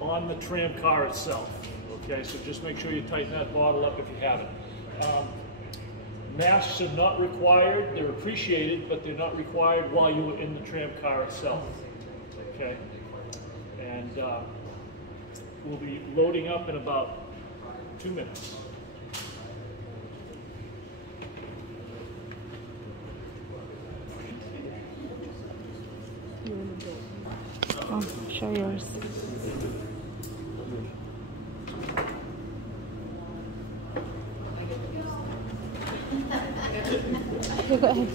on the tram car itself. Okay, so just make sure you tighten that bottle up if you haven't. Masks are not required. They're appreciated, but they're not required while you're in the tram car itself. Okay, and we'll be loading up in about 2 minutes. Oh, show yours. Go ahead.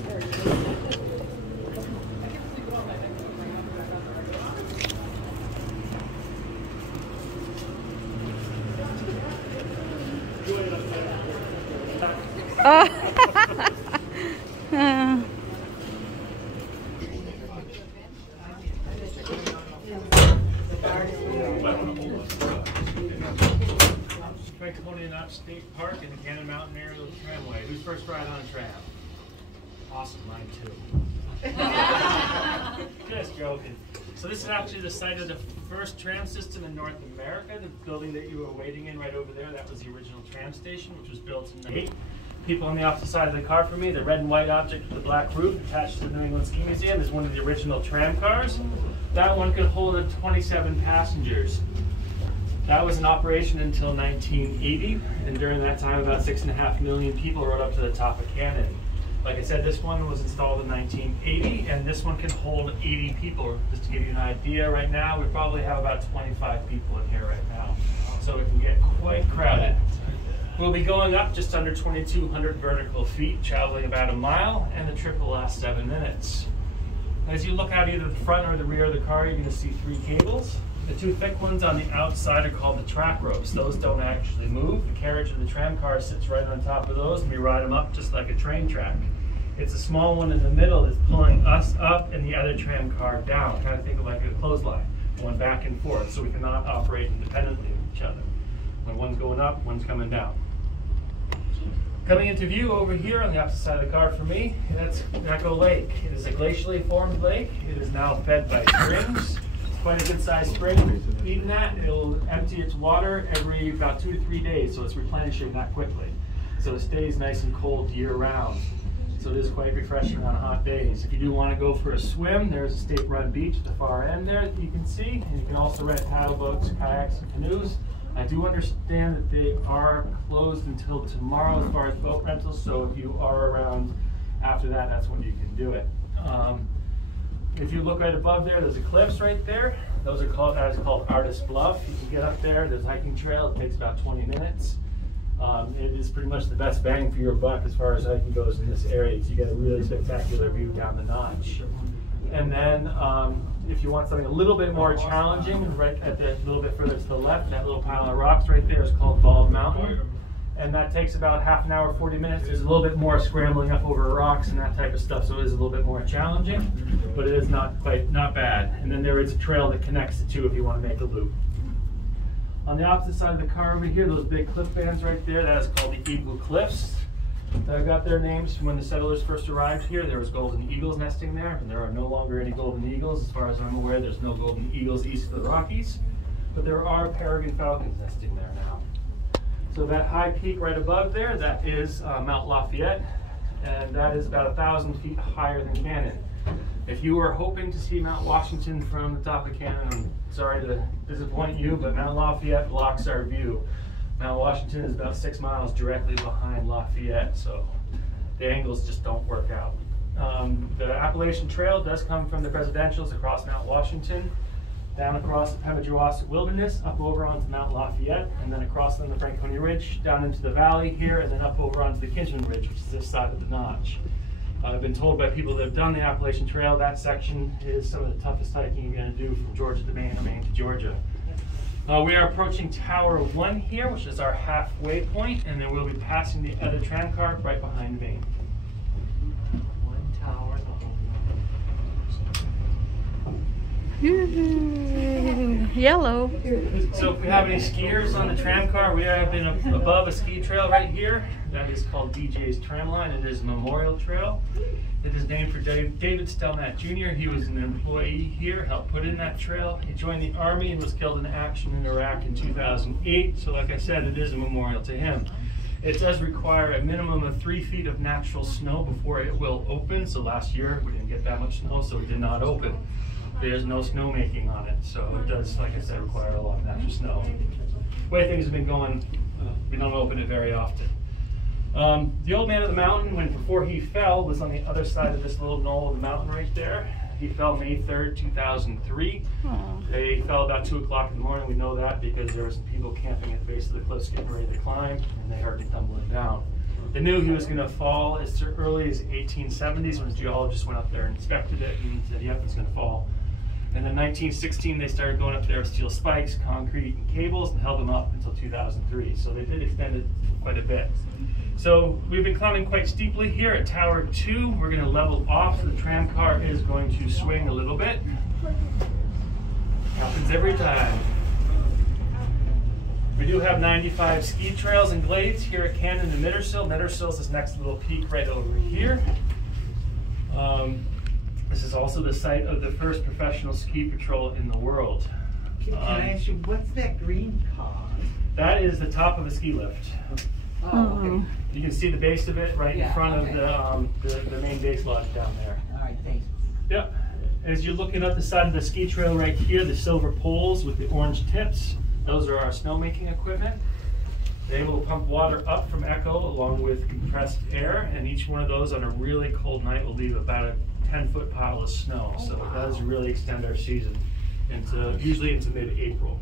Franconia State Park and the Cannon Mountain Aerial Tramway. Who's first ride on a tram? Awesome, mine too. Just joking. So this is actually the site of the first tram system in North America. The building that you were waiting in right over there, that was the original tram station, which was built in '8. People on the opposite side of the car from me, the red and white object with the black roof attached to the New England Ski Museum is one of the original tram cars. That one could hold 27 passengers. That was in operation until 1980, and during that time about 6.5 million people rode up to the top of Cannon. Like I said, this one was installed in 1980, and this one can hold 80 people. Just to give you an idea, right now we probably have about 25 people in here right now, so it can get quite crowded. We'll be going up just under 2,200 vertical feet, traveling about a mile, and the trip will last 7 minutes. As you look out either the front or the rear of the car, you're going to see 3 cables. The 2 thick ones on the outside are called the track ropes. Those don't actually move. The carriage of the tram car sits right on top of those, and we ride them up just like a train track. It's a small one in the middle that's pulling us up and the other tram car down. Kind of think of like a clothesline, going back and forth, so we cannot operate independently of each other. When one's going up, one's coming down. Coming into view over here on the opposite side of the car for me, that's Necco Lake. It is a glacially formed lake. It is now fed by springs. Quite a good sized spring. Feeding that, it'll empty its water every about 2 to 3 days, so it's replenishing that quickly. So it stays nice and cold year round. So it is quite refreshing on hot days. If you do want to go for a swim, there's a state-run beach at the far end there that you can see, and you can also rent paddle boats, kayaks, and canoes. I do understand that they are closed until tomorrow as far as boat rentals, so if you are around after that, that's when you can do it. If you look right above there, there's a cliffs right there. That is called Artist Bluff. You can get up there. There's a hiking trail. It takes about 20 minutes. It is pretty much the best bang for your buck as far as hiking goes in this area. So you get a really spectacular view down the notch. And then if you want something a little bit more challenging, right at the little bit further to the left, that little pile of rocks right there is called Bald Mountain. And that takes about half an hour, 40 minutes. There's a little bit more scrambling up over rocks and that type of stuff, so it is a little bit more challenging, but it is not bad. And then there is a trail that connects the two if you want to make a loop. On the opposite side of the car over here, those big cliff bands right there, that is called the Eagle Cliffs. That got their names from when the settlers first arrived here. There was golden eagles nesting there, and there are no longer any golden eagles. As far as I'm aware, there's no golden eagles east of the Rockies, but there are peregrine falcons nesting there now. So that high peak right above there, that is Mount Lafayette, and that is about 1,000 feet higher than Cannon. If you were hoping to see Mount Washington from the top of Cannon, I'm sorry to disappoint you, but Mount Lafayette blocks our view. Mount Washington is about 6 miles directly behind Lafayette, so the angles just don't work out. The Appalachian Trail does come from the presidentials across Mount Washington, down across the Pemigewasset Wilderness, up over onto Mount Lafayette, and then across the Franconia Ridge, down into the valley here, and then up over onto the Kinchin Ridge, which is this side of the notch. I've been told by people that have done the Appalachian Trail, that section is some of the toughest hiking you're going to do from Georgia to Maine or Maine to Georgia. We are approaching Tower 1 here, which is our halfway point, and then we'll be passing the other tram car right behind me. One tower, Yellow. So if we have any skiers on the tram car, we have been above a ski trail right here. that is called DJ's Tram Line. It is a memorial trail. It is named for David Stelmack Jr. He was an employee here, helped put in that trail. He joined the Army and was killed in action in Iraq in 2008. So like I said, it is a memorial to him. It does require a minimum of 3 feet of natural snow before it will open. So last year we didn't get that much snow, so it did not open. There's no snowmaking on it, so it does, like I said, require a lot of natural snow. The way things have been going, we don't open it very often. The old man of the mountain, before he fell, was on the other side of this little knoll of the mountain right there. He fell May 3rd, 2003. They fell about 2 o'clock in the morning. We know that because there were some people camping at the base of the cliffs getting ready to climb, and they heard him tumbling down. They knew he was going to fall as early as the 1870s when geologists went up there and inspected it and said, yep, it's going to fall. And then 1916, they started going up there with steel spikes, concrete, and cables, and held them up until 2003. So they did extend it quite a bit. So we've been climbing quite steeply here at Tower 2. We're going to level off, so the tram car is going to swing a little bit. Happens every time. We do have 95 ski trails and glades here at Cannon and Mittersill. Mittersill is this next little peak right over here. This is also the site of the first professional ski patrol in the world. Can I ask you, what's that green card? That is the top of a ski lift. Oh, okay. You can see the base of it right in front of the main base lodge down there. All right, thanks. Yep. As you're looking up the side of the ski trail right here, the silver poles with the orange tips, those are our snowmaking equipment. They will pump water up from Echo along with compressed air, and each one of those on a really cold night will leave about a 10-foot pile of snow. So it does really extend our season usually into mid-April.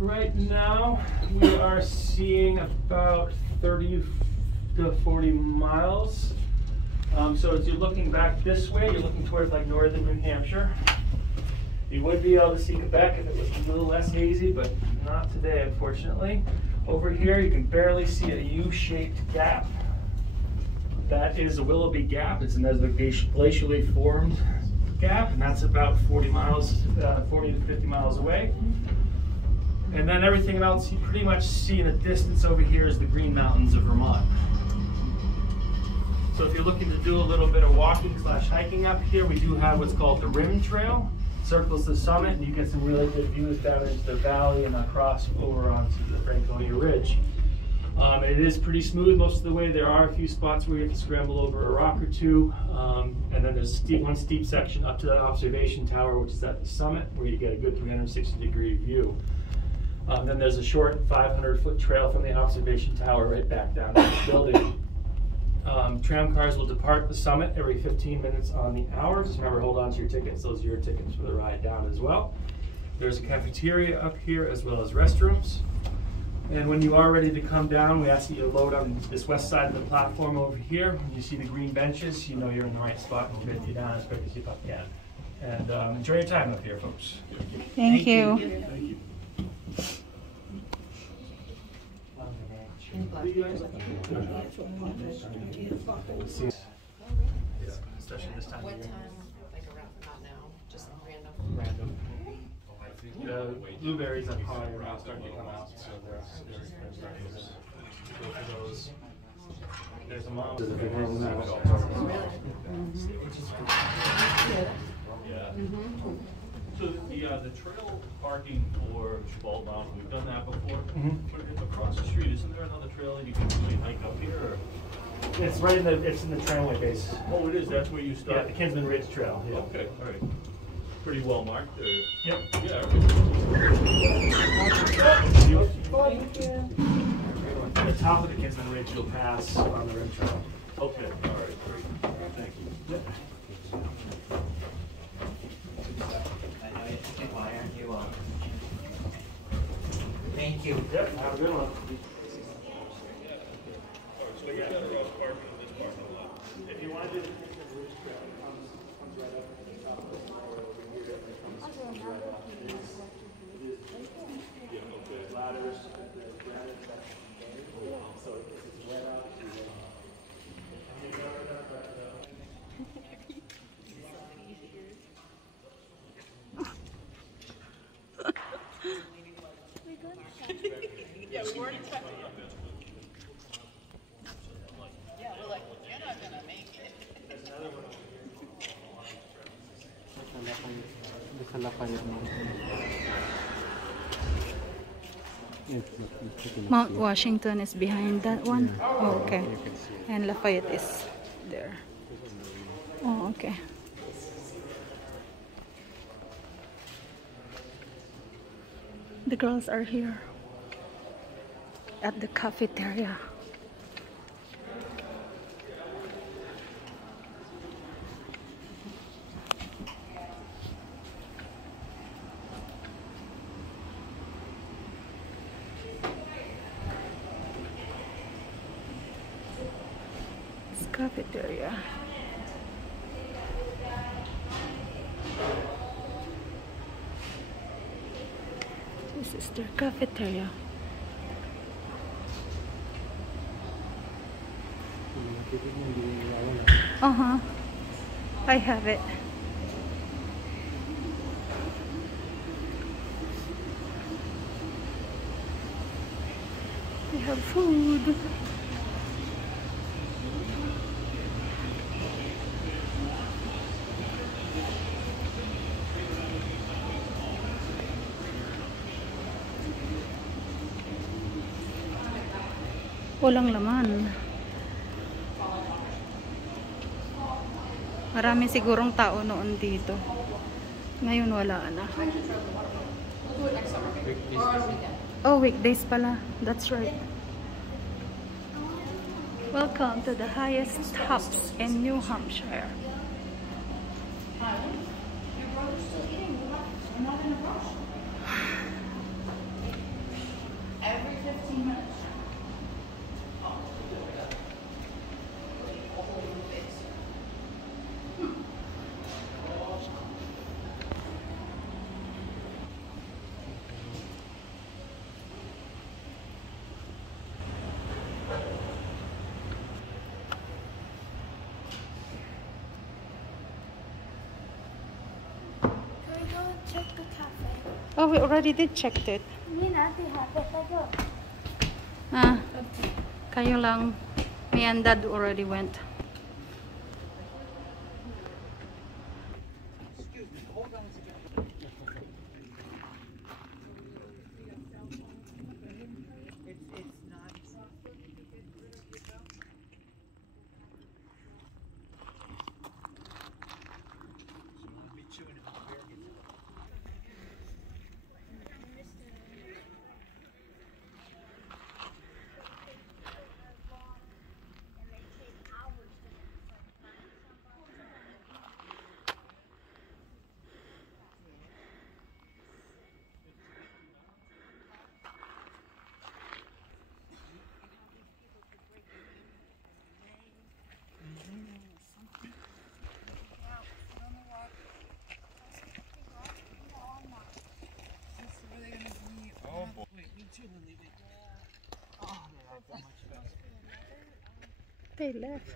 Right now, we are seeing about 30 to 40 miles. So as you're looking back this way, you're looking towards like northern New Hampshire. You would be able to see Quebec if it was a little less hazy, but not today, unfortunately. Over here, you can barely see a U-shaped gap. That is a Willoughby Gap. It's another glacially formed gap, and that's about 40 to 50 miles away. And then everything else you pretty much see in the distance over here is the Green Mountains of Vermont. So if you're looking to do a little bit of walking / hiking up here, we do have what's called the Rim Trail. Circles the summit, and you get some really good views down into the valley and across over onto the Franconia Ridge. It is pretty smooth most of the way. There are a few spots where you have to scramble over a rock or two, and then there's one steep section up to that observation tower, which is at the summit, where you get a good 360-degree view. Then there's a short 500-foot trail from the observation tower right back down to the building. Tram cars will depart the summit every 15 minutes on the hour. Just remember, hold on to your tickets. Those are your tickets for the ride down as well. There's a cafeteria up here as well as restrooms. And when you are ready to come down, we ask that you load on this west side of the platform over here. When you see the green benches, you know you're in the right spot, and we'll get you down as quick as you can. And enjoy your time up here, folks. Thank you. Thank you. Especially this time of What year. time, like around, not now, just random? Random. The blueberries up high are now starting to come out, so they're starting to go for those. There's a mom. There's a big room now. Yeah. So the trail parking for Chabald Mountain, we've done that before. But across the street, isn't there another trail that you can really hike up here? Or? It's right in the tramway base. Oh, it is. That's where you Yeah, start. the Kinsman Ridge Trail. Yeah. Okay, all right. Pretty well marked there. Yep. Yeah. The top of the Kinsman Ridge you'll pass on the rim trail. Okay, all right, great. Thank you. Yep. Why aren't you on? Thank you. Yep, have a good one. So you got parking in this parking lot. If you want to do the Kinsman Ridge Trail, it comes right up at the top of the tower over here. It comes right up. It is Yeah, okay. ladders, the granite section. So it's wet out. Yeah, we weren't expecting Mount Washington is behind that one. Oh, okay. And Lafayette is there. Oh, okay. The girls are here at the cafeteria. Cafeteria. This is their cafeteria. I have it. We have food. Walang laman. Marami sigurong tao noon dito. Ngayon wala na. Oh, weekdays pala. That's right. Welcome to the highest tops in New Hampshire. Every 15 minutes. Check the cafe. Oh, we already did check it. Me not the happy go. Ah, kayo lang. Me and Dad already went. They left.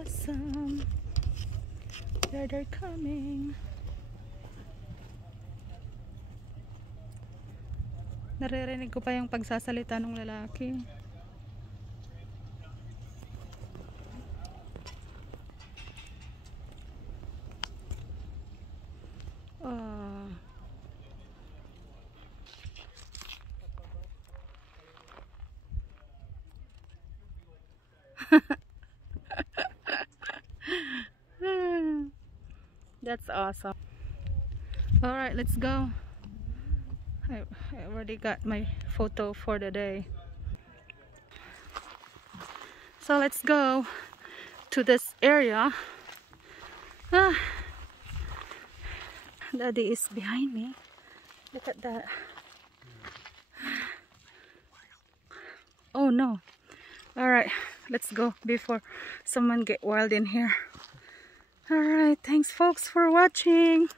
Awesome. There they're coming. Naririnig ko pa yung pagsasalita ng lalaki. That's awesome. All right, let's go. I already got my photo for the day. So let's go to this area. Daddy is behind me. Look at that. Oh no. All right, let's go before someone get wild in here. All right, thanks folks for watching.